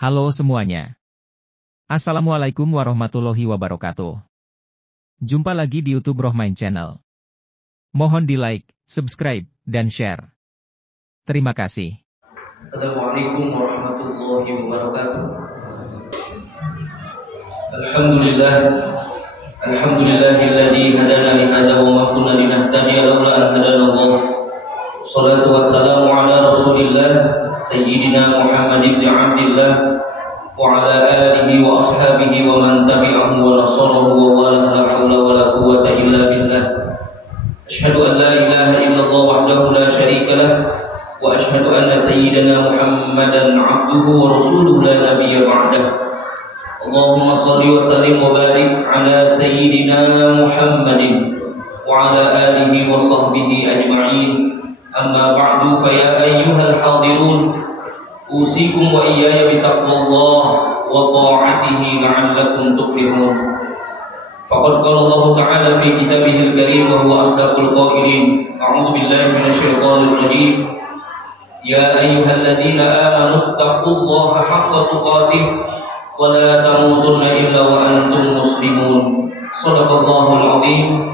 Halo semuanya. Assalamualaikum warahmatullahi wabarakatuh. Jumpa lagi di YouTube Rohmain Channel. Mohon di like, subscribe, dan share. Terima kasih. Assalamualaikum warahmatullahi wabarakatuh. Alhamdulillah. Alhamdulillahilladzi hadana li hadza wa ma kunna linahtadiya laula an hadana Allah. Shalatu wassalamu ala Rasulillah Sayyidina Muhammad ibn Abdillah wa ala alihi wa ashabihi wa man tabi'ahu wa nasarahu wa wala la haula wa la quwwata illa billah. Asyhadu an la ilaha illallah wahdahu la syarika lah wa asyhadu anna sayyidina Muhammadan 'abduhu wa rasuluhu la nabiyya ba'dah. Allahumma shalli wa sallim wa barik ala sayyidina Muhammadin wa ala alihi wa sahbihi ajma'in. Amma ba'du, fa ya ayyuhal hadirun, usikum wa iyaya bi taqwallah wa ta'atihi la'allakum tuflihun. Faqad qala Allah ta'ala fi kitabihil karim wa huwa asdaqul qailin. A'udzu billahi minasy syaithanir rajim. Ya ayyuhalladzina amanu taqullaha haqqa tuqatih wa la tamutunna illa wa antum muslimun. Shadaqallahul azim.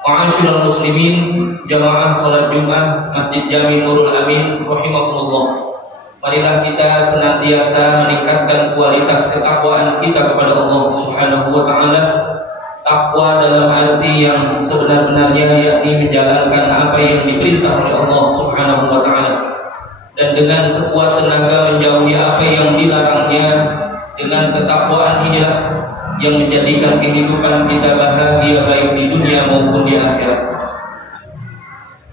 Ma'asyiral muslimin, jamaah salat Jumat Masjid Jami Nurul Amin rahimakumullah. Marilah kita senantiasa meningkatkan kualitas ketakwaan kita kepada Allah Subhanahu wa taala. Takwa dalam arti yang sebenar-benarnya, yakni menjalankan apa yang diperintah oleh Allah Subhanahu wa taala, dan dengan sekuat tenaga menjauhi apa yang dilarangnya. Dengan ketakwaan inilah yang menjadikan kehidupan kita bahagia baik di dunia maupun di akhirat.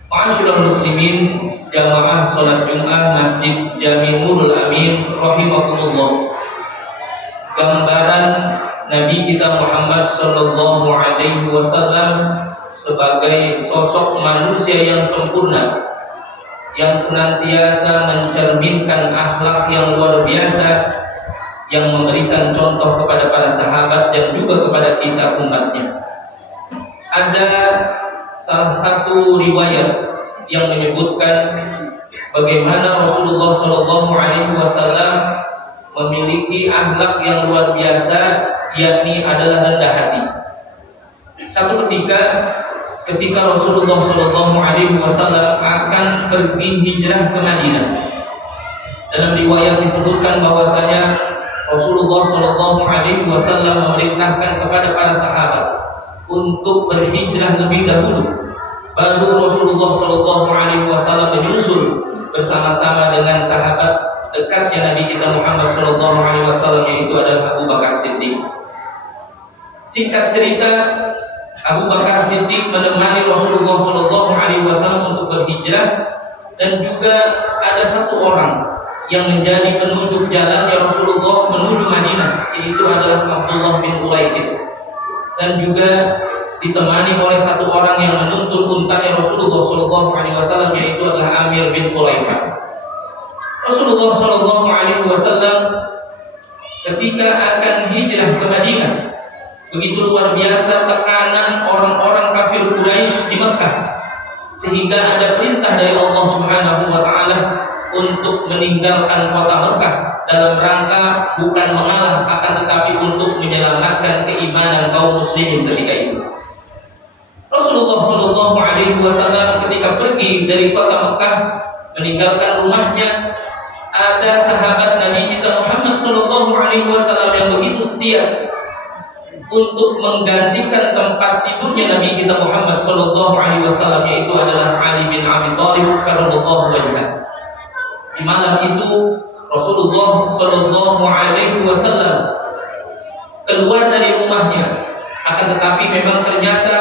Ma'asyiral muslimin, jamaah salat Jumat Masjid Jami Nurul Amin rahimakumullah. Gambaran Nabi kita Muhammad sallallahu alaihi wasallam sebagai sosok manusia yang sempurna, yang senantiasa mencerminkan akhlak yang luar biasa, yang memberikan contoh kepada para sahabat dan juga kepada kita umatnya. Ada salah satu riwayat yang menyebutkan bagaimana Rasulullah Shallallahu Alaihi Wasallam memiliki akhlak yang luar biasa, yakni adalah rendah hati. Satu ketika Rasulullah Shallallahu Alaihi Wasallam akan pergi hijrah ke Madinah, dalam riwayat disebutkan bahwasanya Rasulullah Shallallahu Alaihi Wasallam memerintahkan kepada para sahabat untuk berhijrah lebih dahulu. Baru Rasulullah Shallallahu Alaihi Wasallam menyusul bersama-sama dengan sahabat dekatnya Nabi kita Muhammad Shallallahu Alaihi Wasallam, yaitu adalah Abu Bakar Siddiq. Singkat cerita, Abu Bakar Siddiq menemani Rasulullah Shallallahu Alaihi Wasallam untuk berhijrah, dan juga ada satu orang yang menjadi penunjuk jalan ya Rasulullah menuju Madinah, yaitu adalah Abdullah bin Ulaikid, dan juga ditemani oleh satu orang yang menuntun untanya Rasulullah Shallallahu Alaihi Wasallam, yaitu adalah Amir bin Khulaifah. Rasulullah Shallallahu Alaihi Wasallam ketika akan hijrah ke Madinah, begitu luar biasa tekanan orang-orang kafir Quraisy di Mekah, sehingga ada perintah dari Allah Subhanahu Wa Taala untuk meninggalkan kota Mekah dalam rangka bukan mengalah, akan tetapi untuk menyelamatkan keimanan kaum muslimin ketika itu. Rasulullah Shallallahu Alaihi Wasallam ketika pergi dari kota Mekah meninggalkan rumahnya, ada sahabat Nabi kita Muhammad Shallallahu Alaihi Wasallam yang begitu setia untuk menggantikan tempat tidurnya Nabi kita Muhammad Shallallahu Alaihi Wasallam, yaitu adalah Ali bin Abi Thalib karramallahu wajhah. Di malam itu Rasulullah Shallallahu Alaihi Wasallam keluar dari rumahnya, akan tetapi memang ternyata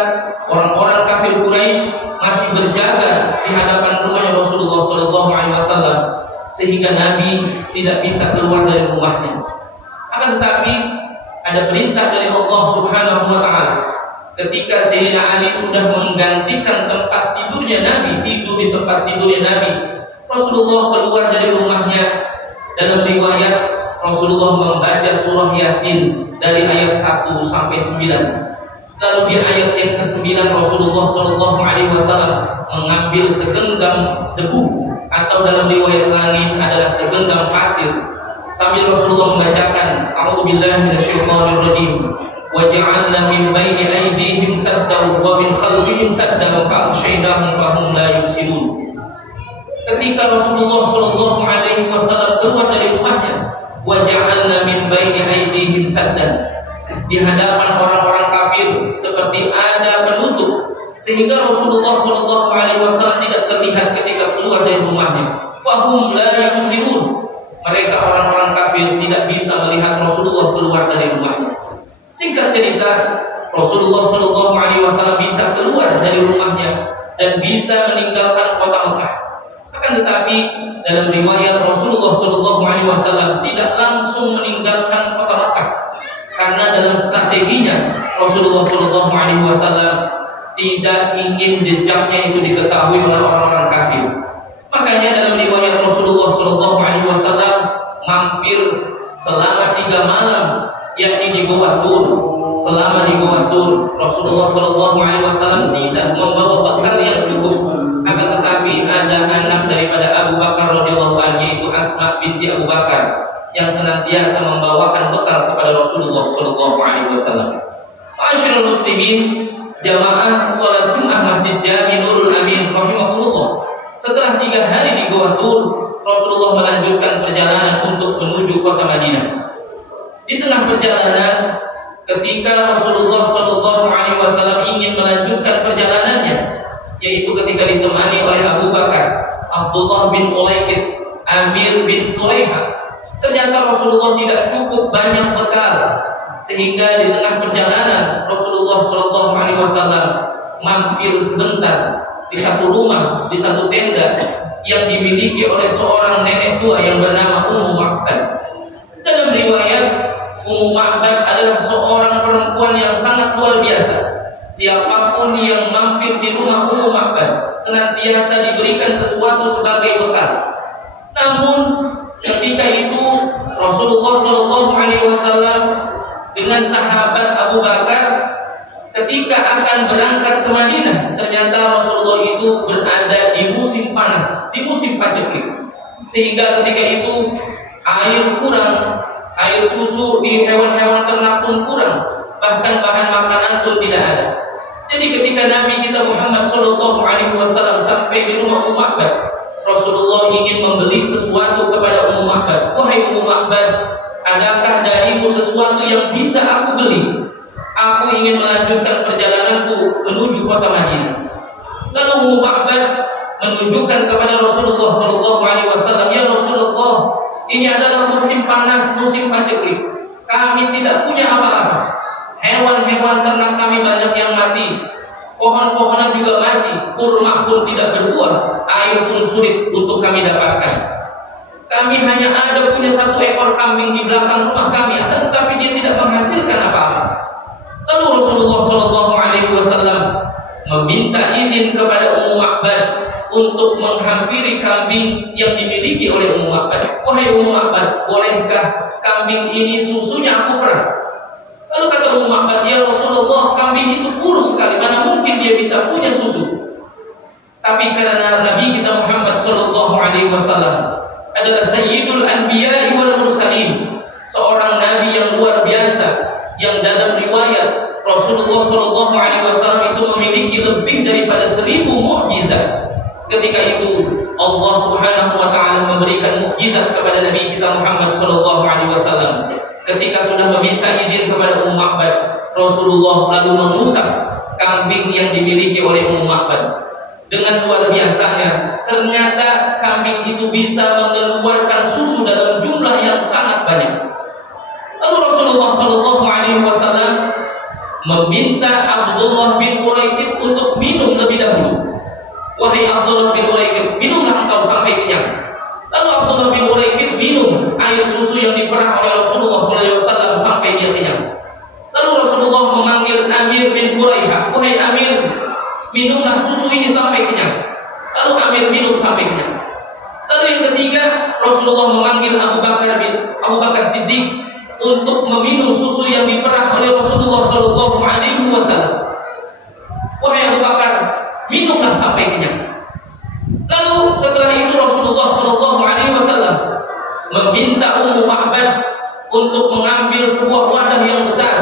orang-orang kafir Quraisy masih berjaga di hadapan rumahnya Rasulullah Shallallahu Alaihi Wasallam, sehingga Nabi tidak bisa keluar dari rumahnya. Akan tetapi ada perintah dari Allah Subhanahu Wa Taala. Ketika Sayyidina Ali sudah menggantikan tempat tidurnya Nabi, tidur di tempat tidurnya Nabi, Rasulullah keluar dari rumahnya. Dalam riwayat Rasulullah membaca surah Yasin dari ayat 1 sampai 9. Lalu di ayat yang ke-9 Rasulullah Shallallahu Alaihi Wasallam mengambil segenggam debu, atau dalam riwayat lain adalah segenggam pasir, sambil Rasulullah membacakan a'udzubillahi minasyaitonir rajim wa ja'alna min baini aydihim saddan wa min khalfihim saddan fa'aghshaynahum fahum la yubsirun. Ketika Rasulullah sallallahu alaihi wasallam keluar dari rumahnya, wa ja'alna min baini aydihim saddan, di hadapan orang-orang kafir seperti ada penutup sehingga Rasulullah sallallahu alaihi wasallam tidak terlihat ketika keluar dari rumahnya. Fahum la yubsirun, mereka orang-orang kafir tidak bisa melihat Rasulullah keluar dari rumahnya. Singkat cerita, Rasulullah sallallahu alaihi wasallam bisa keluar dari rumahnya dan bisa meninggalkan kota Mekah. Akan tetapi dalam riwayat Rasulullah sallallahu alaihi wasallam tidak langsung meninggalkan kota Mekah, karena dalam strateginya Rasulullah sallallahu alaihi wasallam tidak ingin jejaknya itu diketahui oleh orang-orang kafir. Makanya dalam riwayat Rasulullah sallallahu alaihi wasallam mampir selama 3 malam, yakni di Gua Tur. Selama di Gua Tur, Rasulullah sallallahu alaihi wasallam tidak membawa bekal yang cukup. Akan tetapi ada anak daripada Abu Bakar radhiyallahu anhu, yaitu Asma binti Abu Bakar, yang senantiasa membawakan bekal kepada Rasulullah sallallahu alaihi wasallam. Ma'asyiral muslimin, jamaah salat Jumat Masjid Jami Nurul Amin rahimahullah. Setelah 3 hari di Gua Tur, Rasulullah melanjutkan perjalanan untuk menuju kota Madinah. Di tengah perjalanan, ketika Rasulullah sallallahu alaihi wasallam ingin melanjutkan perjalanannya, yaitu ketika ditemani oleh Abu Bakar, Abdullah bin Ulaikid, Amir bin Fulaiha, ternyata Rasulullah tidak cukup banyak bekal, sehingga di tengah perjalanan Rasulullah sallallahu alaihi wasallam mampir sebentar di satu rumah, di satu tenda yang dimiliki oleh seorang nenek tua yang bernama Ummu Ma'bad. Dalam riwayat, Ummu Ma'bad adalah seorang perempuan yang sangat luar biasa. Siapapun yang mampir di rumah Ummu Ma'bad senantiasa diberikan sesuatu sebagai bekal. Namun ketika itu Rasulullah sallallahu alaihi wasallam dengan sahabat Abu Bakar ketika akan berangkat ke Madinah, ternyata Rasulullah itu berada di musim panas, di musim paceklik, sehingga ketika itu air kurang, air susu di hewan-hewan ternak pun kurang, bahkan bahan makanan pun tidak ada. Jadi ketika Nabi kita Muhammad sallallahu alaihi wasallam sampai di rumah Ummu Ma'bad, Rasulullah ingin membeli sesuatu kepada Ummu Ma'bad. Wahai Ummu Ma'bad, adakah darimu sesuatu yang bisa aku beli? Aku ingin melanjutkan perjalananku menuju kota Madinah. Lalu Ummu Ma'bad menunjukkan kepada Rasulullah sallallahu alaihi wasallam, ya Rasulullah, ini adalah musim panas, musim paceklik. Kami tidak punya apa-apa. Hewan-hewan ternak kami banyak yang mati. Pohon-pohonan juga mati. Kurma pun tidak berbuah. Air pun sulit untuk kami dapatkan. Kami hanya ada punya 1 ekor kambing di belakang rumah kami, tetapi dia tidak menghasilkan apa-apa. Lalu Rasulullah sallallahu alaihi wasallam meminta izin kepada Ummu Ma'bad untuk menghampiri kambing yang dimiliki oleh Ummu Ma'bad. Wahai Ummu Ma'bad, bolehkah kambing ini susunya aku perah? Lalu kata Ummu Ma'bad, ya Rasulullah, kambing itu kurus sekali, mana mungkin dia bisa punya susu. Tapi karena Nabi kita Muhammad sallallahu alaihi wasallam adalah Sayyidul Anbiya wal Mursalin, seorang nabi yang luar biasa, yang dalam riwayat Rasulullah sallallahu alaihi wasallam itu memiliki lebih daripada 1000 mukjizat. Ketika itu Allah Subhanahu wa taala memberikan mukjizat kepada Nabi kita Muhammad sallallahu alaihi wasallam. Ketika sudah meminta izin kepada Ummu Ma'bad, Rasulullah lalu mengusap kambing yang dimiliki oleh Ummu Ma'bad. Dengan luar biasanya, ternyata kambing itu bisa mengeluarkan susu dalam jumlah yang sangat banyak. Lalu Rasulullah sallallahu alaihi wasallam meminta Abdullah bin Ulaikid untuk minum lebih dahulu. Wahai Abdullah bin Ulaikid, minumlah engkau sampai kenyang. Lalu Abdullah bin Ulaikid minum air susu yang diperah oleh Rasulullah sallallahu alaihi wasallam sampai dia kenyang. Lalu Rasulullah memanggil Amir bin Fulaiha, wahai Amir, minumlah susu ini sampai kenyang. Lalu Amir minum sampai kenyang. Lalu yang ketiga, Rasulullah memanggil Abu Bakar Siddiq untuk meminum susu yang diperah oleh Rasulullah sallallahu alaihi wasallam. Wahai Abu Bakar, minumlah sampai kenyang. Lalu setelah itu Rasulullah sallallahu alaihi wasallam meminta Ummu Ma'bad untuk mengambil sebuah wadah yang besar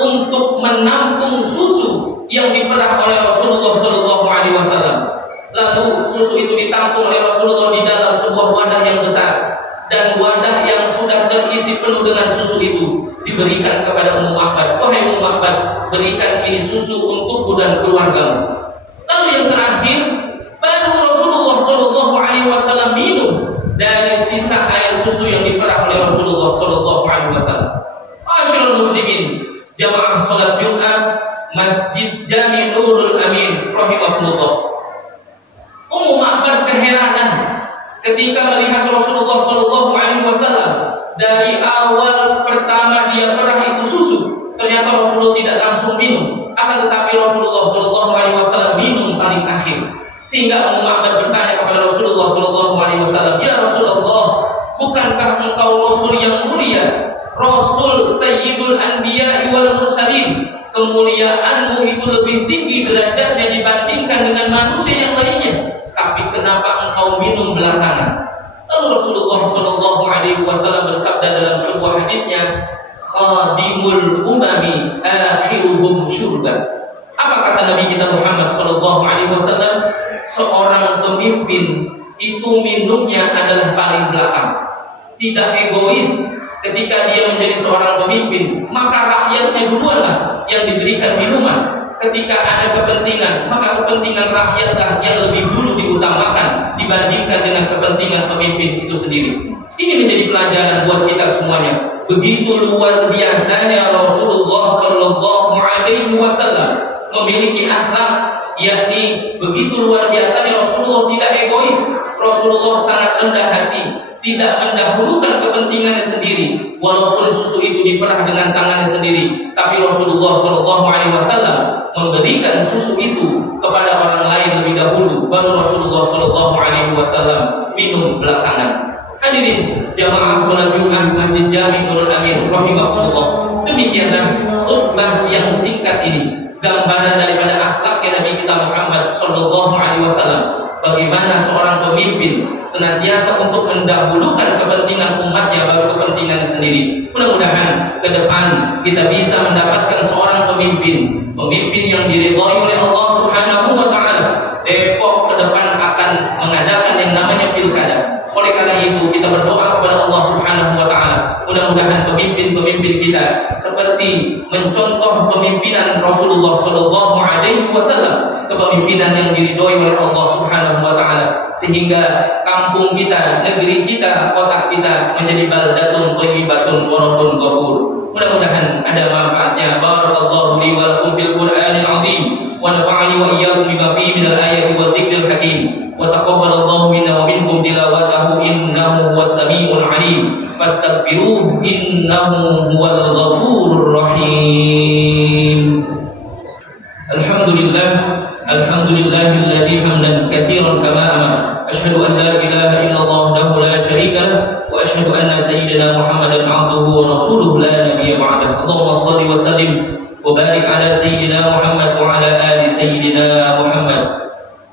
untuk menampung susu yang diperah oleh Rasulullah SAW. Lalu susu itu ditampung oleh Rasulullah di dalam sebuah wadah yang besar, dan wadah yang sudah terisi penuh dengan susu itu diberikan kepada Ummu Ma'bad. Wahai Ummu Ma'bad, berikan ini susu untukku dan keluargamu. Lalu yang terakhir, baru Rasulullah SAW minum dari sisa air susu yang diperah oleh Rasulullah SAW. Masyaallah muslimin, jamaah salat Jumat Masjid Jami Nurul Amin rahimahullah. Ummu Ma'bad keheranan ketika melihat Rasulullah SAW dari awal pertama dia perah itu susu, ternyata Rasulullah tidak langsung minum, akan tetapi Rasulullah SAW minum paling akhir. Sehingga Ummu Ma'bad bertanya kepada Rasulullah SAW, ya Rasulullah, bukankah engkau Rasul yang mulia, Rasul Sayyidul Anbiya wal Mursalin? Kemuliaanmu itu lebih tinggi derajatnya dibandingkan dengan manusia yang lainnya, tapi kenapa engkau minum belakangan? Lalu Rasulullah SAW bersabda dalam sebuah hadisnya, khadimul umami akhiruhum syurban. Apa kata Nabi kita Muhammad SAW? Seorang pemimpin itu minumnya adalah paling belakang, tidak egois. Ketika dia menjadi seorang pemimpin, maka rakyatnya duluanlah yang diberikan minuman. Ketika ada kepentingan, maka kepentingan rakyatlah yang lebih dulu diutamakan dibandingkan dengan kepentingan pemimpin itu sendiri. Ini menjadi pelajaran buat kita semuanya. Begitu luar biasanya Rasulullah SAW memiliki akhlak, yakni begitu luar biasanya Rasulullah tidak egois. Rasulullah sangat rendah hati, tidak mendahulukan kepentingannya sendiri. Walaupun susu itu diperah dengan tangannya sendiri, tapi Rasulullah SAW memberikan susu itu kepada orang lain lebih dahulu, baru Rasulullah SAW minum belakangan. Hadirin jamaah salat Jumat Masjid Jami Nurul Amin rahimahullah. Demikianlah khutbah yang singkat ini, gambaran daripada akhlaknya Nabi kita Muhammad SAW. Bagaimana seorang pemimpin senantiasa untuk mendahulukan kepentingan umatnya baru kepentingannya sendiri. Mudah-mudahan ke depan kita bisa mendapatkan seorang pemimpin yang diridhai oleh Allah Subhanahu wa taala. Depok ke depan akan mengadakan yang namanya pilkada. Oleh karena itu kita berdoa kepada Allah Subhanahu wa taala, mudah-mudahan pemimpin kita seperti mencontoh pemimpinan Rasulullah SAW, kepemimpinan yang diridhoi oleh Allah Subhanahu wa taala, sehingga kampung kita, negeri kita, kota kita menjadi baldatun thayyibatun wa rabbun ghafur. Mudah-mudahan ada manfaatnya. Barakallahu li wa lakum fil Qur'anil 'azim wa nafa'ani wa iyyakum bima fihi minal ayati wa dzikril hakim. Wa taqabbalallahu minna wa minkum tilawatahu innahu huwas samiul 'alim. Fastaghfiruhu innahu huwal ghafurur rahim. Alhamdulillahilladzi hamdan katsiran kama amara. Asyhadu an la ilaha illallah wahdahu la syarika lah wa asyhadu anna sayyidina Muhammadan 'abduhu wa rasuluhu la nabiyya ba'dahu. Allahumma shalli wa sallim wa barik ala sayyidina Muhammad wa ala ali sayyidina Muhammad.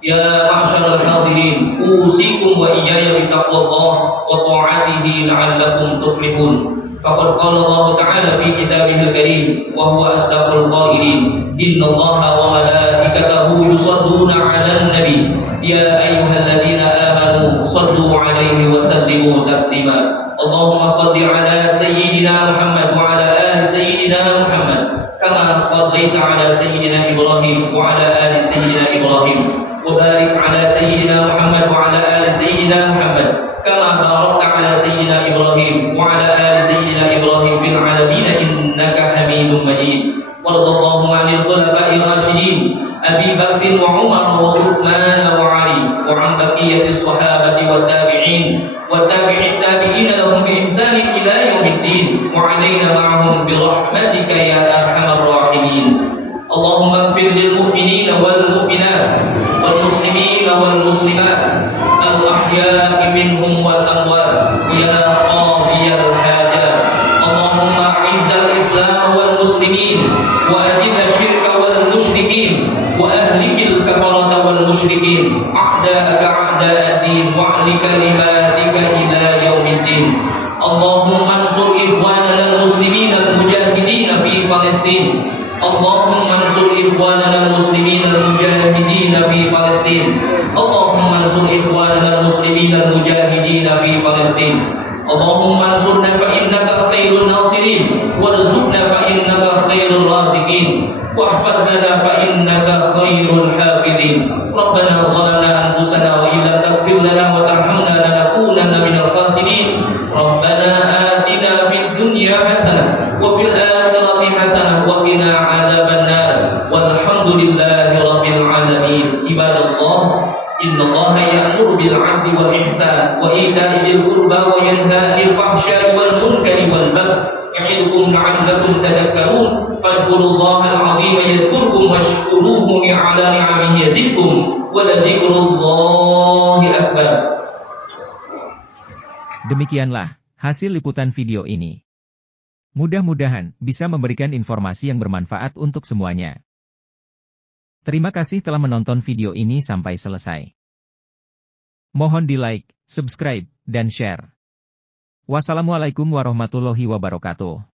Ya ma'syaral hadirin, usikum wa iyaya bi taqwallah wa ta'atihi la'allakum tuflihun. Faqad qala Allah Ta'ala fi kitabihil karim wa huwa asdaqul qailin, innallaha wa malaikatahu yusalluna 'alan nabi ya ayyuhalladzina amanu sallu 'alaihi wa sallimu taslima. Allahumma shalli 'ala sayyidina Muhammad wa 'ala ali sayyidina Muhammad kama shallaita 'ala sayyidina Ibrahim wa 'ala ali sayyidina Ibrahim wa barik 'ala sayyidina Muhammad wa 'ala ali sayyidina Muhammad kama barakta 'ala sayyidina Ibrahim wa 'ala ali sayyidina Ibrahim fil 'alamin innaka Hamidum Majid. Wallahu 'anil khulafa'ir rasyidin Abi Bakr wa Umar wa Uthman wa Ali wa 'an baqiyatis sahabati wat tabi'in wa tabi'it tabi'in lahum bi ihsan ila yaumiddin wa 'alaina ma'ahum bi rahmatika ya arhamar rahimin. Allahumma ighfir lil mu'minina wal mu'minat wal muslimina wal muslimat al ahya'i minhum wal amwat ya qadiyal hajat. Allahumma izzal islam wal muslimin wa adil syirka wal musyrikin wa ahlikil kafarata wal musyrikin a'da'aka a'da'ad din wa 'li kalimatika ila yaumiddin. Allahumma ansur ikhwanana al-muslimin al-mujahidin fi Palestin. Allahumma ansur ikhwanana al-muslimin al-mujahidin fi Palestin. Allahumma ansurna fa innaka khairun nasirin warzuqna fa innaka khairur raziqin wahfadna fa innaka khairul hafidin. Rabbana zalamna anfusana wa illam taghfir lana wa tarhamna lanakunanna minal khasirin. Rabbana atina fid dunya hasanah wa fil akhirati hasanah wa qina adzabannar. Walhamdulillahi rabbil alamin. Ibadallah, innallaha ya'muru bil 'adli wal ihsan wa ita'i dzil qurba wa yanha 'anil fahsya'i wal munkari wal baghi ya'idukum la'allakum tadhakkarun. Fadhkurullaha al-'azima yadhkurkum washkuruhu ala ni'amihi yazidkum wa ladzikrullahi akbar. Demikianlah hasil liputan video ini. Mudah-mudahan bisa memberikan informasi yang bermanfaat untuk semuanya. Terima kasih telah menonton video ini sampai selesai. Mohon di-like, subscribe, dan share. Wassalamualaikum warahmatullahi wabarakatuh.